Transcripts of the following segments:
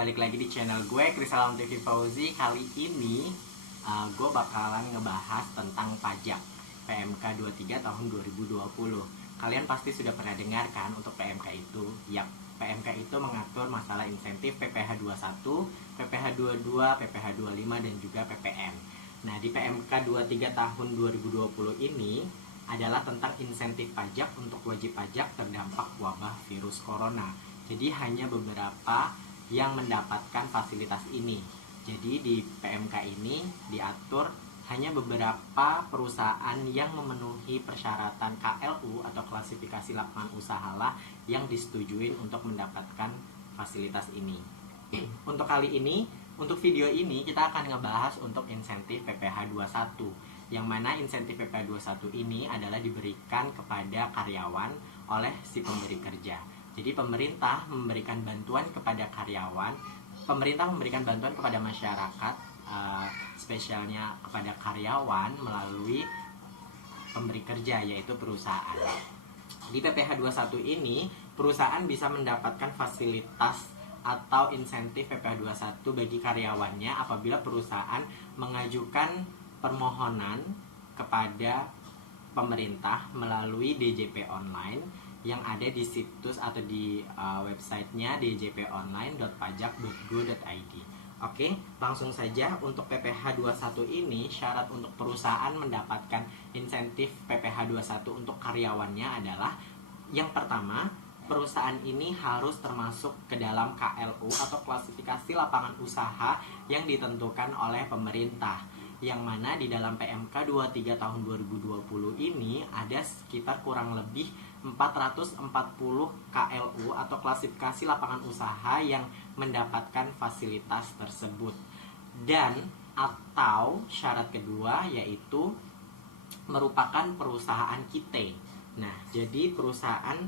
balik lagi di channel gue, Krisalam TV Fauzi. Kali ini gue bakalan ngebahas tentang pajak PMK 23 tahun 2020. Kalian pasti sudah pernah dengar kan untuk PMK itu? Yap, PMK itu mengatur masalah insentif PPh 21, PPh 22, PPh 25, dan juga PPN. Nah, di PMK 23 tahun 2020 ini adalah tentang insentif pajak untuk wajib pajak terdampak wabah virus corona. Jadi hanya beberapa yang mendapatkan fasilitas ini. Jadi di PMK ini diatur hanya beberapa perusahaan yang memenuhi persyaratan KLU atau klasifikasi lapangan usaha lah yang disetujui untuk mendapatkan fasilitas ini. Untuk kali ini, untuk video ini kita akan ngebahas untuk insentif PPh 21, yang mana insentif PPh 21 ini adalah diberikan kepada karyawan oleh si pemberi kerja. Jadi pemerintah memberikan bantuan kepada karyawan, pemerintah memberikan bantuan kepada masyarakat, spesialnya kepada karyawan melalui pemberi kerja, yaitu perusahaan. Di PPh 21 ini, perusahaan bisa mendapatkan fasilitas atau insentif PPh 21 bagi karyawannya apabila perusahaan mengajukan permohonan kepada pemerintah melalui DJP online yang ada di situs atau di websitenya djponline.pajak.go.id. Oke, langsung saja untuk PPh 21 ini, syarat untuk perusahaan mendapatkan insentif PPh 21 untuk karyawannya adalah yang pertama, perusahaan ini harus termasuk ke dalam KLU atau klasifikasi lapangan usaha yang ditentukan oleh pemerintah, yang mana di dalam PMK 23 tahun 2020 ini ada sekitar kurang lebih 440 KLU atau klasifikasi lapangan usaha yang mendapatkan fasilitas tersebut. Dan atau syarat kedua yaitu merupakan perusahaan KIT. Nah, jadi perusahaan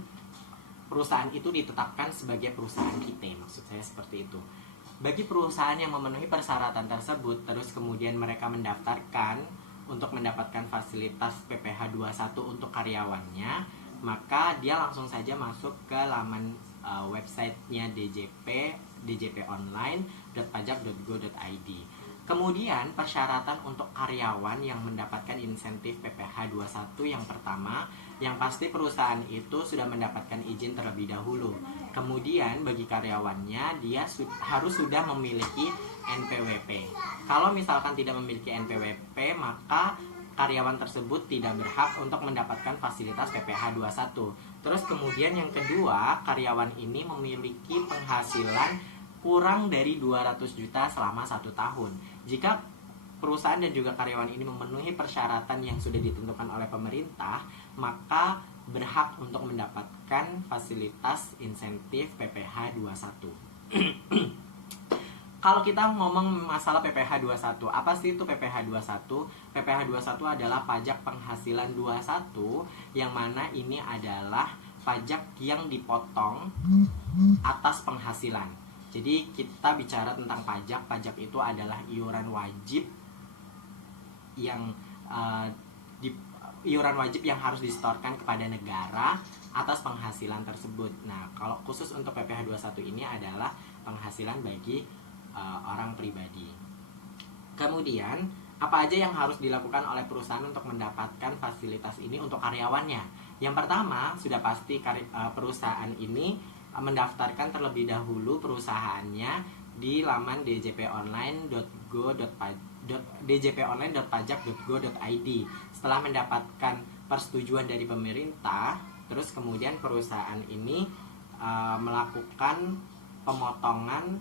itu ditetapkan sebagai perusahaan KIT, maksud saya seperti itu. Bagi perusahaan yang memenuhi persyaratan tersebut, terus kemudian mereka mendaftarkan untuk mendapatkan fasilitas PPh 21 untuk karyawannya, maka dia langsung saja masuk ke laman websitenya djponline.pajak.go.id. Kemudian persyaratan untuk karyawan yang mendapatkan insentif PPh 21 yang pertama, yang pasti perusahaan itu sudah mendapatkan izin terlebih dahulu. Kemudian bagi karyawannya dia harus sudah memiliki NPWP. Kalau misalkan tidak memiliki NPWP, maka karyawan tersebut tidak berhak untuk mendapatkan fasilitas PPh 21. Terus kemudian yang kedua, karyawan ini memiliki penghasilan kurang dari 200 juta selama 1 tahun. Jika perusahaan dan juga karyawan ini memenuhi persyaratan yang sudah ditentukan oleh pemerintah, maka berhak untuk mendapatkan fasilitas insentif PPh 21. Kalau kita ngomong masalah PPh 21, apa sih itu PPh 21? PPh 21 adalah pajak penghasilan 21, yang mana ini adalah pajak yang dipotong atas penghasilan. Jadi kita bicara tentang pajak itu adalah iuran wajib yang harus disetorkan kepada negara atas penghasilan tersebut. Nah, kalau khusus untuk PPh 21 ini adalah penghasilan bagi orang pribadi. Kemudian, apa aja yang harus dilakukan oleh perusahaan untuk mendapatkan fasilitas ini untuk karyawannya? Yang pertama, sudah pasti perusahaan ini mendaftarkan terlebih dahulu perusahaannya di laman djponline.pajak.go.id. Setelah mendapatkan persetujuan dari pemerintah, terus kemudian perusahaan ini melakukan pemotongan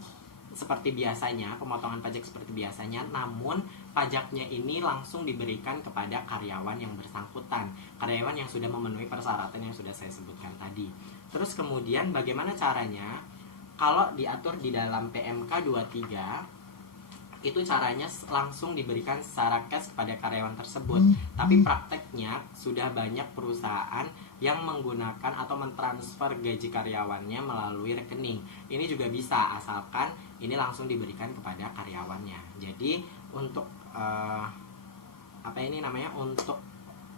pajak seperti biasanya, namun pajaknya ini langsung diberikan kepada karyawan yang bersangkutan, karyawan yang sudah memenuhi persyaratan yang sudah saya sebutkan tadi. Terus kemudian bagaimana caranya? Kalau diatur di dalam PMK 23, itu caranya langsung diberikan secara cash kepada karyawan tersebut. Tapi prakteknya sudah banyak perusahaan yang menggunakan atau mentransfer gaji karyawannya melalui rekening. Ini juga bisa, asalkan ini langsung diberikan kepada karyawannya. Jadi untuk untuk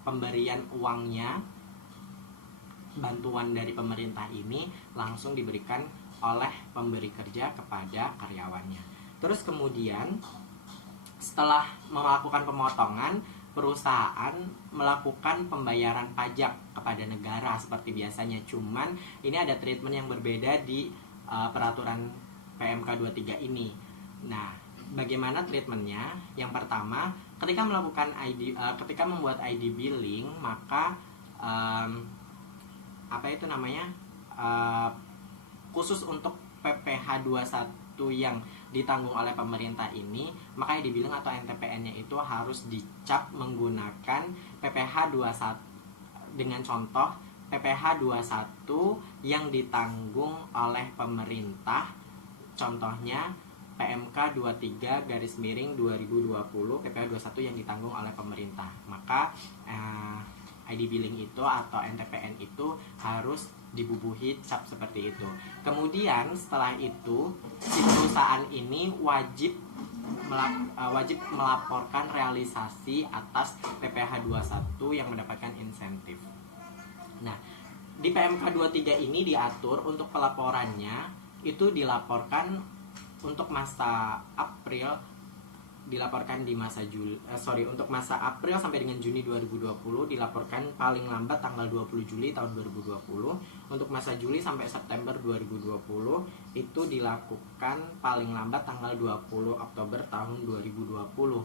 pemberian uangnya, bantuan dari pemerintah ini langsung diberikan oleh pemberi kerja kepada karyawannya. Terus kemudian setelah melakukan pemotongan, perusahaan melakukan pembayaran pajak kepada negara seperti biasanya. Cuman ini ada treatment yang berbeda di peraturan PMK 23 ini. Nah, bagaimana treatmentnya? Yang pertama, ketika melakukan ketika membuat ID billing, maka khusus untuk PPh 21 yang ditanggung oleh pemerintah ini, maka ID billing atau NTPN-nya itu harus dicap menggunakan PPh 21 dengan contoh PPh 21 yang ditanggung oleh pemerintah. Contohnya PMK 23/2020 PPh 21 yang ditanggung oleh pemerintah. Maka ID billing itu atau NTPN itu harus dibubuhi cap seperti itu. Kemudian setelah itu si perusahaan ini wajib melaporkan realisasi atas PPh 21 yang mendapatkan insentif. Nah, di PMK 23 ini diatur untuk pelaporannya itu dilaporkan untuk masa April, dilaporkan di masa untuk masa April sampai dengan Juni 2020, dilaporkan paling lambat tanggal 20 Juli tahun 2020. Untuk masa Juli sampai September 2020 itu dilakukan paling lambat tanggal 20 Oktober tahun 2020.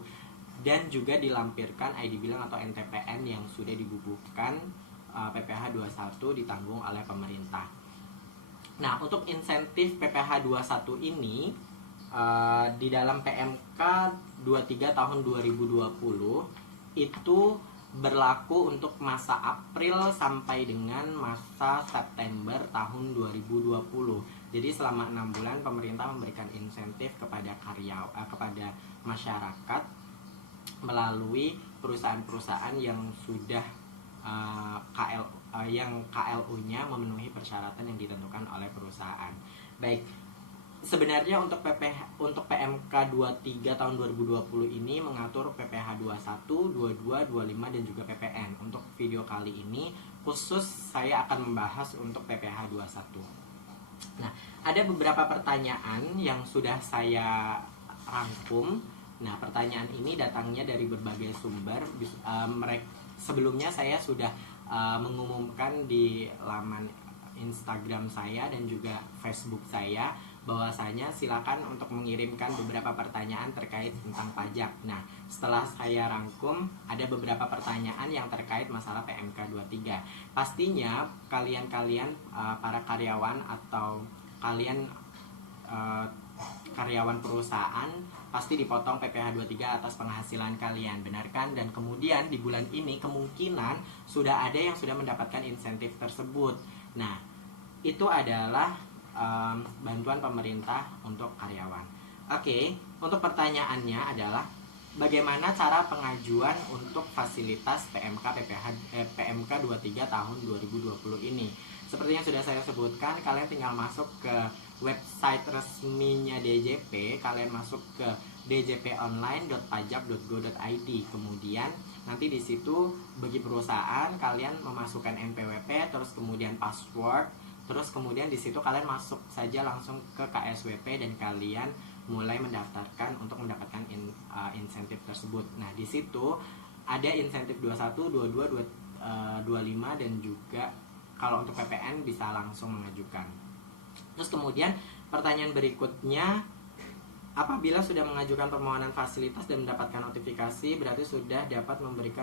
Dan juga dilampirkan ID billing atau NTPN yang sudah dibubuhkan PPh 21 ditanggung oleh pemerintah. Nah, untuk insentif PPh 21 ini di dalam PMK 23 tahun 2020 itu berlaku untuk masa April sampai dengan masa September tahun 2020. Jadi selama 6 bulan pemerintah memberikan insentif kepada kepada masyarakat melalui perusahaan-perusahaan yang sudah KLU-nya memenuhi persyaratan yang ditentukan oleh perusahaan. Baik. Sebenarnya untuk PMK 23 tahun 2020 ini mengatur PPh 21, 22, 25 dan juga PPN. Untuk video kali ini khusus saya akan membahas untuk PPh 21. Nah, ada beberapa pertanyaan yang sudah saya rangkum. Nah, pertanyaan ini datangnya dari berbagai sumber. Sebelumnya saya sudah mengumumkan di laman Instagram saya dan juga Facebook saya bahwasanya silakan untuk mengirimkan beberapa pertanyaan terkait tentang pajak. Nah, setelah saya rangkum ada beberapa pertanyaan yang terkait masalah PMK 23. Pastinya kalian para karyawan atau kalian karyawan perusahaan pasti dipotong PPh 23 atas penghasilan kalian, benar kan? Dan kemudian di bulan ini kemungkinan sudah ada yang sudah mendapatkan insentif tersebut. Nah, itu adalah bantuan pemerintah untuk karyawan. Oke, untuk pertanyaannya adalah bagaimana cara pengajuan untuk fasilitas PMK 23 tahun 2020 ini? Seperti yang sudah saya sebutkan, kalian tinggal masuk ke website resminya DJP, kalian masuk ke djponline.pajak.go.id. Kemudian nanti di situ bagi perusahaan kalian memasukkan NPWP, terus kemudian password, terus kemudian di situ kalian masuk saja langsung ke KSWP dan kalian mulai mendaftarkan untuk mendapatkan insentif tersebut. Nah, di situ ada insentif 21, 22, 25 dan juga kalau untuk PPN bisa langsung mengajukan. Terus kemudian pertanyaan berikutnya, apabila sudah mengajukan permohonan fasilitas dan mendapatkan notifikasi, berarti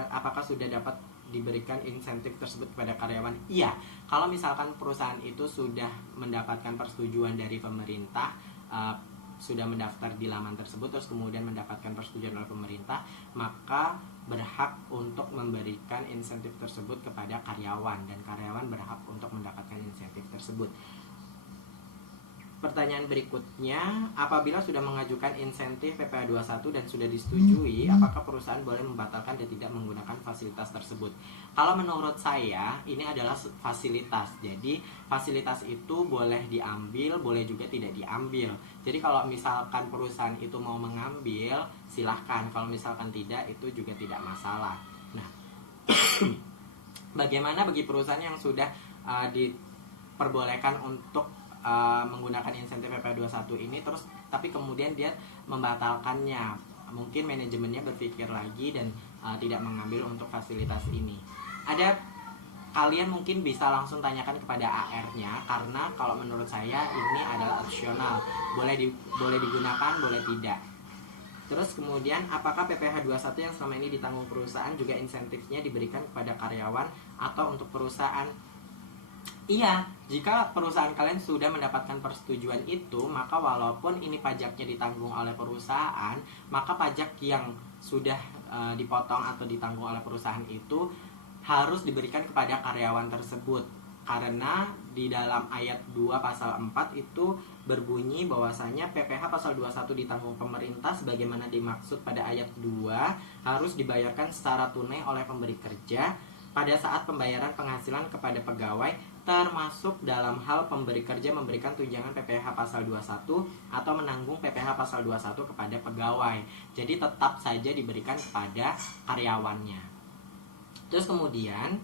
apakah sudah dapat diberikan insentif tersebut kepada karyawan? Iya, kalau misalkan perusahaan itu sudah mendapatkan persetujuan dari pemerintah, sudah mendaftar di laman tersebut, terus kemudian mendapatkan persetujuan oleh pemerintah, maka berhak untuk memberikan insentif tersebut kepada karyawan, dan karyawan berhak untuk mendapatkan insentif tersebut. Pertanyaan berikutnya, apabila sudah mengajukan insentif PPh 21 dan sudah disetujui, apakah perusahaan boleh membatalkan dan tidak menggunakan fasilitas tersebut? Kalau menurut saya, ini adalah fasilitas. Jadi, fasilitas itu boleh diambil, boleh juga tidak diambil. Jadi, kalau misalkan perusahaan itu mau mengambil, silahkan. Kalau misalkan tidak, itu juga tidak masalah. Nah, bagaimana bagi perusahaan yang sudah diperbolehkan untuk menggunakan insentif PPh 21 ini terus tapi kemudian dia membatalkannya. Mungkin manajemennya berpikir lagi dan tidak mengambil untuk fasilitas ini. Kalian mungkin bisa langsung tanyakan kepada AR-nya, karena kalau menurut saya ini adalah opsional, boleh digunakan, boleh tidak. Terus kemudian, apakah PPh 21 yang selama ini ditanggung perusahaan juga insentifnya diberikan kepada karyawan atau untuk perusahaan? Iya, jika perusahaan kalian sudah mendapatkan persetujuan itu, maka walaupun ini pajaknya ditanggung oleh perusahaan, maka pajak yang sudah dipotong atau ditanggung oleh perusahaan itu harus diberikan kepada karyawan tersebut. Karena di dalam ayat 2 pasal 4 itu berbunyi bahwasanya PPh pasal 21 ditanggung pemerintah sebagaimana dimaksud pada ayat 2 harus dibayarkan secara tunai oleh pemberi kerja pada saat pembayaran penghasilan kepada pegawai, termasuk dalam hal pemberi kerja memberikan tunjangan PPh pasal 21 atau menanggung PPh pasal 21 kepada pegawai. Jadi tetap saja diberikan kepada karyawannya. Terus kemudian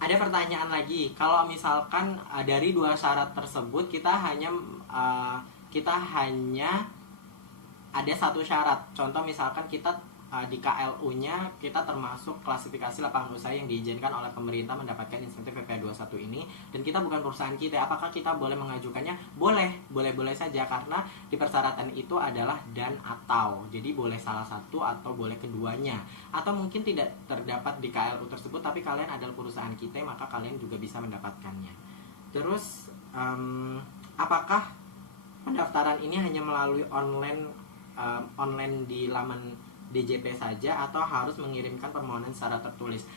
ada pertanyaan lagi, kalau misalkan dari dua syarat tersebut kita hanya ada satu syarat. Contoh misalkan kita di KLU-nya kita termasuk klasifikasi lapangan usaha yang diizinkan oleh pemerintah mendapatkan insentif PPh 21 ini, dan kita bukan perusahaan kita, apakah kita boleh mengajukannya? Boleh saja, karena di persyaratan itu adalah dan atau, jadi boleh salah satu atau boleh keduanya, atau mungkin tidak terdapat di KLU tersebut tapi kalian adalah perusahaan kita, maka kalian juga bisa mendapatkannya. Terus apakah pendaftaran ini hanya melalui online di laman DJP saja atau harus mengirimkan permohonan secara tertulis?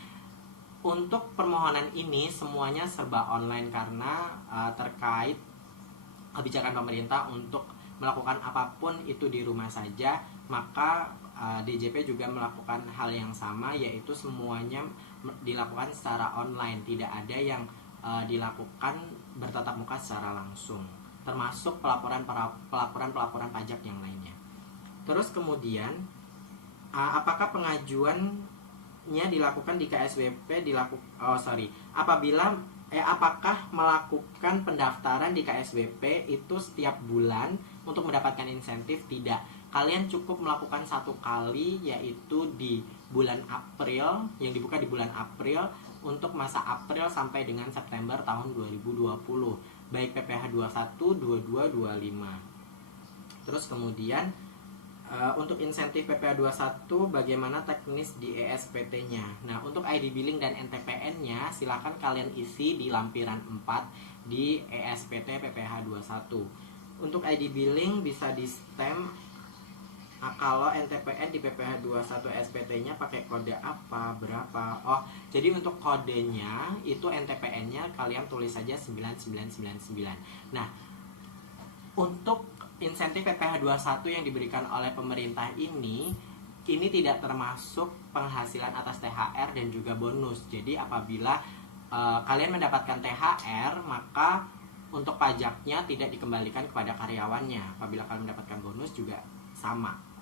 Untuk permohonan ini semuanya serba online karena terkait kebijakan pemerintah untuk melakukan apapun itu di rumah saja, maka DJP juga melakukan hal yang sama, yaitu semuanya dilakukan secara online, tidak ada yang dilakukan bertatap muka secara langsung, termasuk pelaporan pajak yang lainnya. Terus kemudian apakah pengajuannya dilakukan di KSWP apakah melakukan pendaftaran di KSWP itu setiap bulan untuk mendapatkan insentif? Tidak. Kalian cukup melakukan satu kali, yaitu di bulan April, yang dibuka di bulan April untuk masa April sampai dengan September tahun 2020, baik PPh 21, 22, 25. Terus kemudian untuk insentif PPh 21 bagaimana teknis di ESPT-nya? Nah, untuk ID billing dan NTPN-nya silakan kalian isi di lampiran 4 di ESPT PPh 21. Untuk ID billing bisa di stem. Kalau NTPN di PPh 21 SPT-nya pakai kode apa, berapa? Oh, jadi untuk kodenya itu NTPN-nya kalian tulis saja 9999. Nah, untuk insentif PPh 21 yang diberikan oleh pemerintah ini tidak termasuk penghasilan atas THR dan juga bonus. Jadi apabila kalian mendapatkan THR, maka untuk pajaknya tidak dikembalikan kepada karyawannya. Apabila kalian mendapatkan bonus juga sama.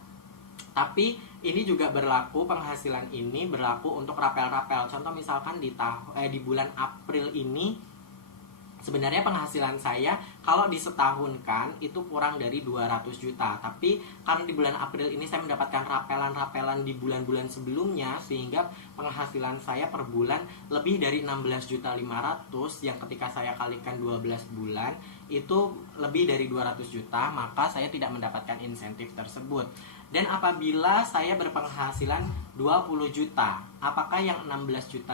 Tapi ini juga berlaku, penghasilan ini berlaku untuk rapel-rapel. Contoh misalkan di bulan April ini sebenarnya penghasilan saya kalau disetahunkan itu kurang dari 200 juta. Tapi karena di bulan April ini saya mendapatkan rapelan-rapelan di bulan-bulan sebelumnya, sehingga penghasilan saya per bulan lebih dari 16.500.000, yang ketika saya kalikan 12 bulan itu lebih dari 200 juta, maka saya tidak mendapatkan insentif tersebut. Dan apabila saya berpenghasilan 20 juta, apakah yang 16.500.000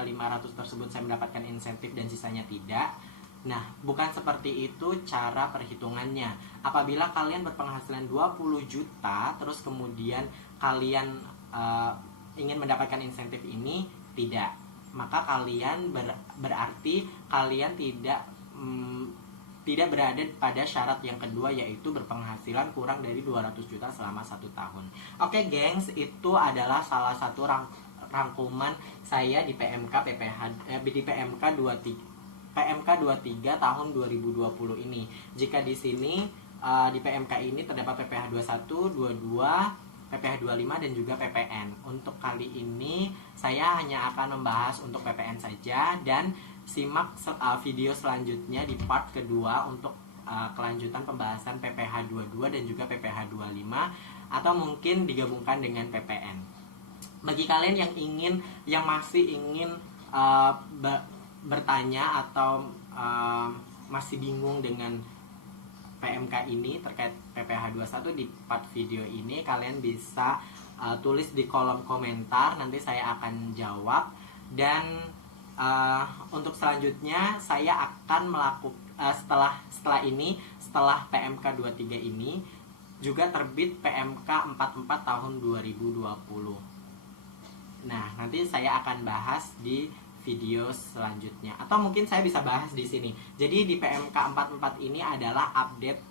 tersebut saya mendapatkan insentif dan sisanya tidak? Nah, bukan seperti itu cara perhitungannya. Apabila kalian berpenghasilan 20 juta, terus kemudian kalian ingin mendapatkan insentif ini, tidak. Maka kalian berarti kalian tidak berada pada syarat yang kedua, yaitu berpenghasilan kurang dari 200 juta selama 1 tahun. Oke, gengs, itu adalah salah satu rangkuman saya di PMK 23 tahun 2020 ini. Jika di sini di PMK ini terdapat PPh 21, 22, PPh 25 dan juga PPN. Untuk kali ini saya hanya akan membahas untuk PPN saja, dan simak video selanjutnya di part kedua untuk kelanjutan pembahasan PPh 22 dan juga PPh 25, atau mungkin digabungkan dengan PPN. Bagi kalian yang masih ingin bertanya atau masih bingung dengan PMK ini terkait PPh 21 di part video ini, kalian bisa tulis di kolom komentar, nanti saya akan jawab. Dan untuk selanjutnya saya akan melakukan setelah PMK 23 ini juga terbit PMK 44 tahun 2020. Nah, nanti saya akan bahas di video selanjutnya, atau mungkin saya bisa bahas di sini. Jadi di PMK 44 ini adalah update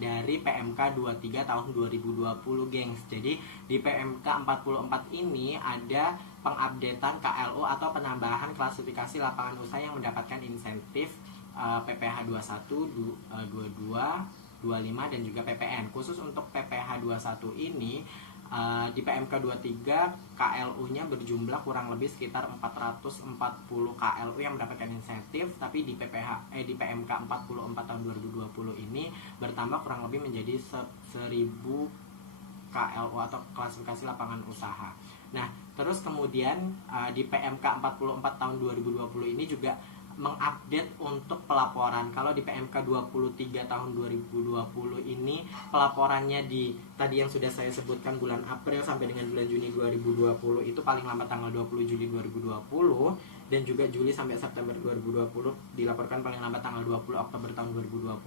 dari PMK 23 tahun 2020, gengs. Jadi di PMK 44 ini ada pengupdatean KLU atau penambahan klasifikasi lapangan usaha yang mendapatkan insentif PPh 21, 22, 25 dan juga PPN. Khusus untuk PPh 21 ini di PMK 23 KLU-nya berjumlah kurang lebih sekitar 440 KLU yang mendapatkan insentif, tapi di PMK 44 tahun 2020 ini bertambah kurang lebih menjadi 1000 KLU atau klasifikasi lapangan usaha. Nah, terus kemudian di PMK 44 tahun 2020 ini juga mengupdate untuk pelaporan. Kalau di PMK 23 tahun 2020 ini pelaporannya di tadi yang sudah saya sebutkan bulan April sampai dengan bulan Juni 2020 itu paling lambat tanggal 20 Juli 2020, dan juga Juli sampai September 2020 dilaporkan paling lambat tanggal 20 Oktober tahun 2020.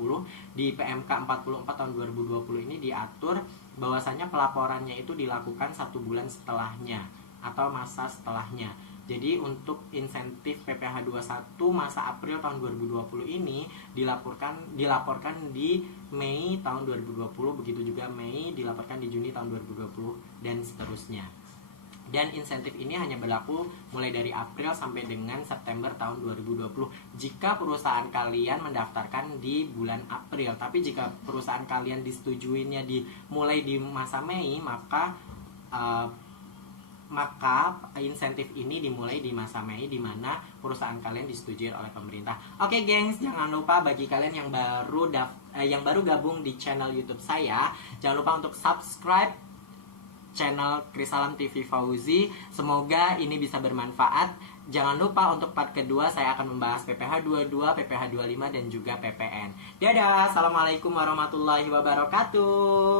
Di PMK 44 tahun 2020 ini diatur bahwasanya pelaporannya itu dilakukan 1 bulan setelahnya atau masa setelahnya. Jadi untuk insentif PPh 21 masa April tahun 2020 ini dilaporkan di Mei tahun 2020, begitu juga Mei dilaporkan di Juni tahun 2020 dan seterusnya. Dan insentif ini hanya berlaku mulai dari April sampai dengan September tahun 2020 jika perusahaan kalian mendaftarkan di bulan April. Tapi jika perusahaan kalian disetujuinya mulai di masa Mei, maka insentif ini dimulai di masa Mei, di mana perusahaan kalian disetujui oleh pemerintah. Oke, gengs, jangan lupa bagi kalian yang baru gabung di channel YouTube saya, jangan lupa untuk subscribe channel Krisalam TV Fauzi. Semoga ini bisa bermanfaat. Jangan lupa untuk part kedua saya akan membahas PPh 22, PPh 25 dan juga PPN. Dadah, assalamualaikum warahmatullahi wabarakatuh.